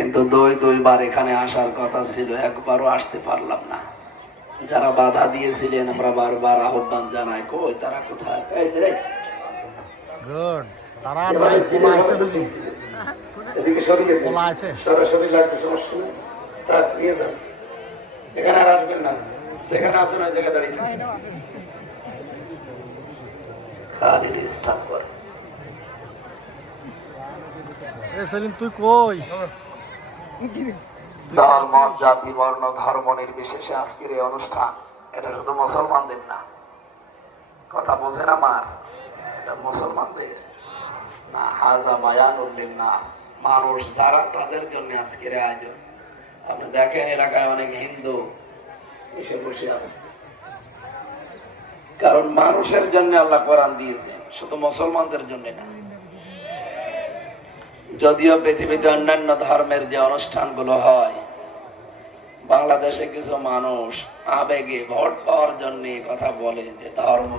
কিন্তু দুই দুইবার এখানে আসার কথা ছিল একবারও আসতে পারলাম না। যারা বাধা দিয়েছিলেন আমরা বারবার আহ্বান জানাই কই তারা কোথায়? সরাসরি লাগবে সমস্যা নেই। নিয়ে যান। এখানে আর আসবেন না। আসেন ওই জায়গায় দাঁড়িয়ে এ সেলিম তুই কই? দল মত জাতি, বর্ণ, ধর্ম নির্বিশেষে আজকের এই অনুষ্ঠান। এটা শুধু মুসলমানদের না। কথা বোঝেন আমার? মুসলমানদের? না, হাজা নাস মানুষ যারা, তাদের জন্য আজকের আয়োজন। আপনি দেখেন, এলাকায় অনেক হিন্দু এসে বসে আছে। কারণ মানুষের জন্য আল্লাহ কোরআন দিয়েছে শুধু মুসলমানদের জন্য না। যদিও পৃথিবীতে অন্যান্য ধর্মের যে অনুষ্ঠানগুলো হয়, বাংলাদেশে কিছু মানুষ আবেগে ভোট পাওয়ার জন্য কথা বলে যে ধর্ম